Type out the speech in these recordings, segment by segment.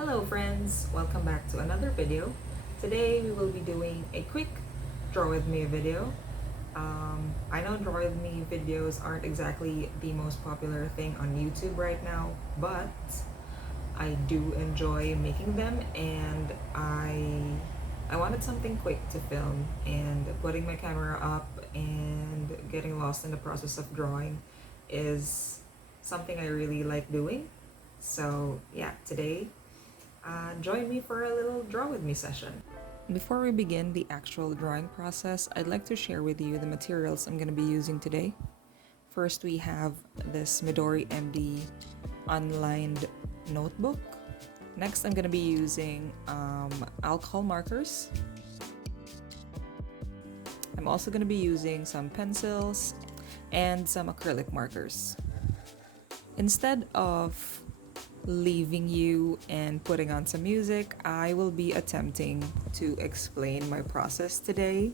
Hello friends, welcome back to another video. Today we will be doing a quick draw with me video. I know draw with me videos aren't exactly the most popular thing on YouTube right now, but I do enjoy making them and I wanted something quick to film, and putting my camera up and getting lost in the process of drawing is something I really like doing. So yeah, today join me for a little draw with me session. Before we begin the actual drawing process, I'd like to share with you the materials I'm going to be using today. First, we have this Midori MD unlined notebook. Next, I'm going to be using alcohol markers. I'm also going to be using some pencils and some acrylic markers. Instead of leaving you and putting on some music, I will be attempting to explain my process today.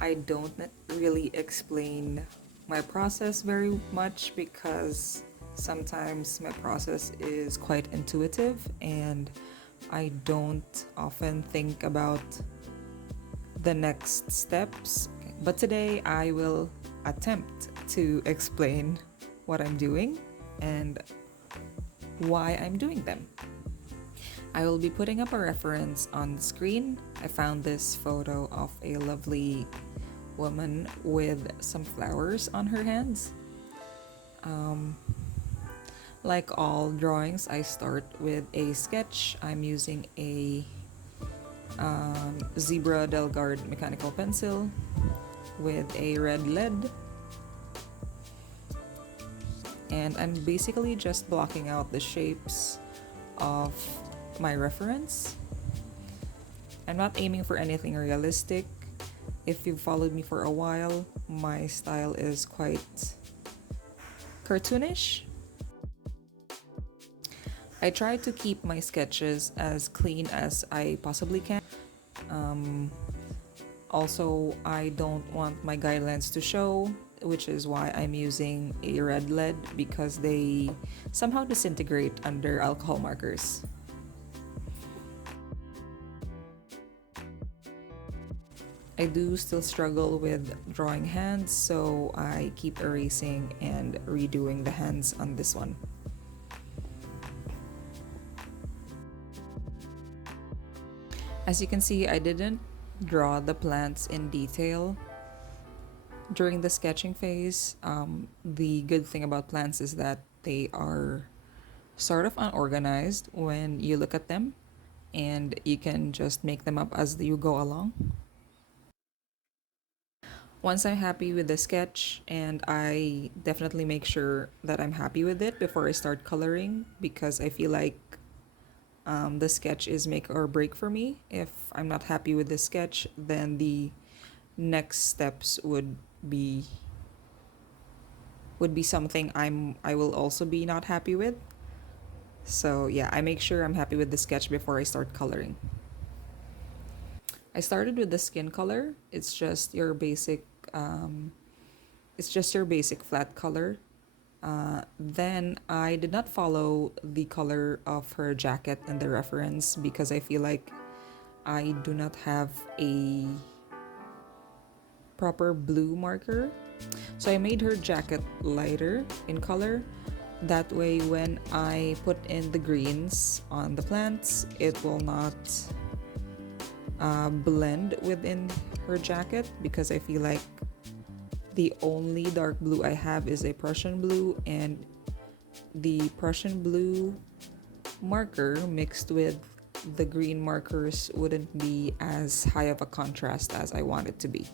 I don't really explain my process very much because sometimes my process is quite intuitive and I don't often think about the next steps. But today I will attempt to explain what I'm doing and why I'm doing them. I will be putting up a reference on the screen. I found this photo of a lovely woman with some flowers on her hands. Like all drawings, I start with a sketch. I'm using a Zebra Delgard mechanical pencil with a red lead. And I'm basically just blocking out the shapes of my reference. I'm not aiming for anything realistic. If you've followed me for a while, my style is quite cartoonish. I try to keep my sketches as clean as I possibly can. Also, I don't want my guidelines to show, which is why I'm using a red lead because they somehow disintegrate under alcohol markers. I do still struggle with drawing hands, so I keep erasing and redoing the hands on this one. As you can see, I didn't draw the plants in detail during the sketching phase. The good thing about plants is that they are sort of unorganized when you look at them, and you can just make them up as you go along. Once I'm happy with the sketch, and I definitely make sure that I'm happy with it before I start coloring, because I feel like the sketch is make or break for me. If I'm not happy with the sketch, then the next steps be would be something I will also be not happy with. So yeah, I make sure I'm happy with the sketch before I start coloring. I started with the skin color. It's just your basic flat color. Then I did not follow the color of her jacket in the reference because I feel like I do not have a proper blue marker. So I made her jacket lighter in color. That way when I put in the greens on the plants, it will not blend within her jacket, because I feel like the only dark blue I have is a Prussian blue, and the Prussian blue marker mixed with the green markers wouldn't be as high of a contrast as I want it to be.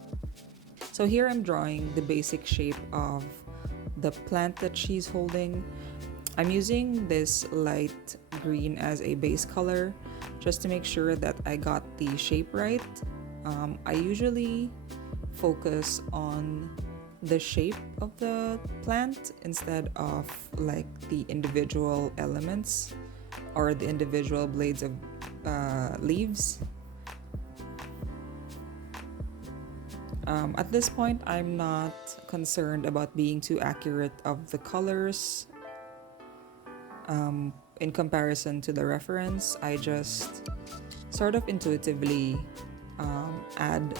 So here I'm drawing the basic shape of the plant that she's holding. I'm using this light green as a base color just to make sure that I got the shape right. I usually focus on the shape of the plant instead of like the individual elements or the individual blades of leaves. At this point, I'm not concerned about being too accurate of the colors. in comparison to the reference, I just sort of intuitively add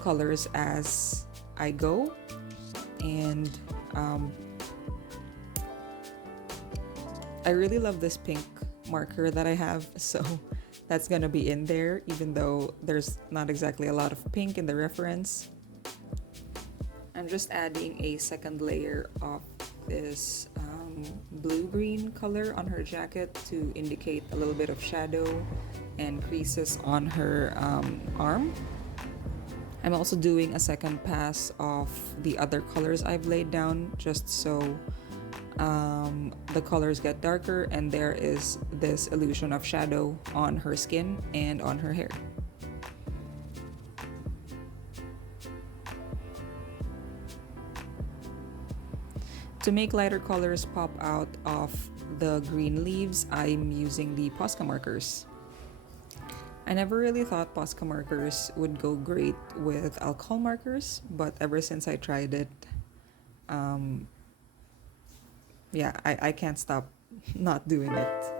colors as I go, and I really love this pink marker that I have, so that's gonna be in there even though there's not exactly a lot of pink in the reference. I'm just adding a second layer of this blue-green color on her jacket to indicate a little bit of shadow and creases on her arm. I'm also doing a second pass of the other colors I've laid down just so the colors get darker and there is this illusion of shadow on her skin and on her hair. To make lighter colors pop out of the green leaves, I'm using the Posca markers. I never really thought Posca markers would go great with alcohol markers, but ever since I tried it, I can't stop not doing it.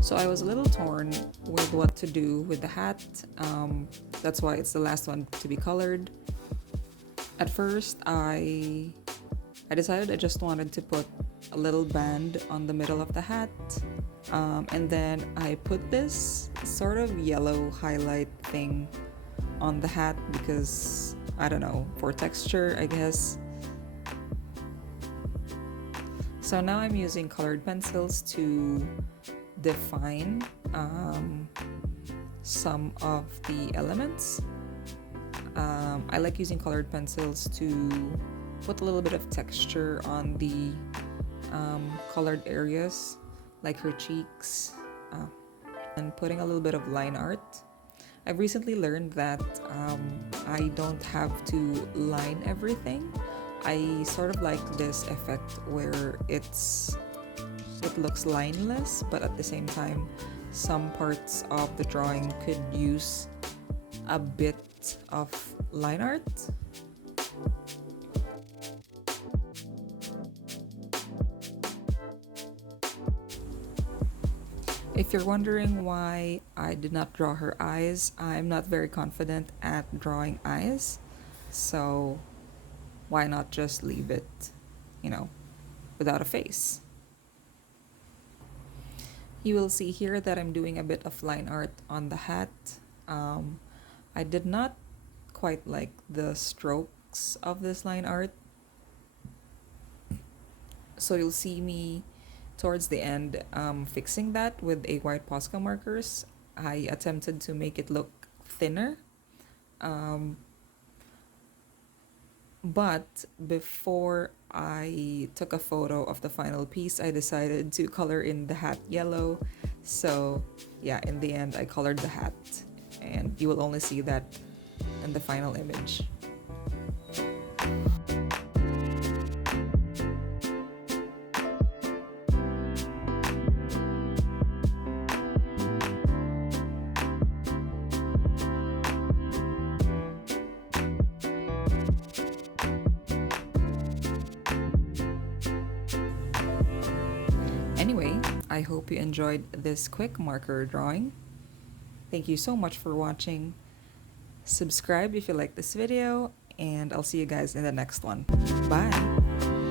So I was a little torn with what to do with the hat. That's why it's the last one to be colored. At first, I decided I just wanted to put a little band on the middle of the hat. And then I put this sort of yellow highlight thing on the hat because, I don't know, for texture, I guess. So now I'm using colored pencils to define some of the elements. I like using colored pencils to put a little bit of texture on the colored areas like her cheeks, and putting a little bit of line art. I've recently learned that I don't have to line everything. I sort of like this effect where it looks lineless, but at the same time some parts of the drawing could use a bit of line art. If you're wondering why I did not draw her eyes, I'm not very confident at drawing eyes, so why not just leave it, without a face? You will see here that I'm doing a bit of line art on the hat. I did not quite like the strokes of this line art, so you'll see me towards the end fixing that with a white Posca markers. I attempted to make it look thinner, but before I took a photo of the final piece, I decided to color in the hat yellow. So yeah, in the end I colored the hat, and you will only see that in the final image. Anyway, I hope you enjoyed this quick marker drawing. Thank you so much for watching. Subscribe if you like this video, and I'll see you guys in the next one. Bye!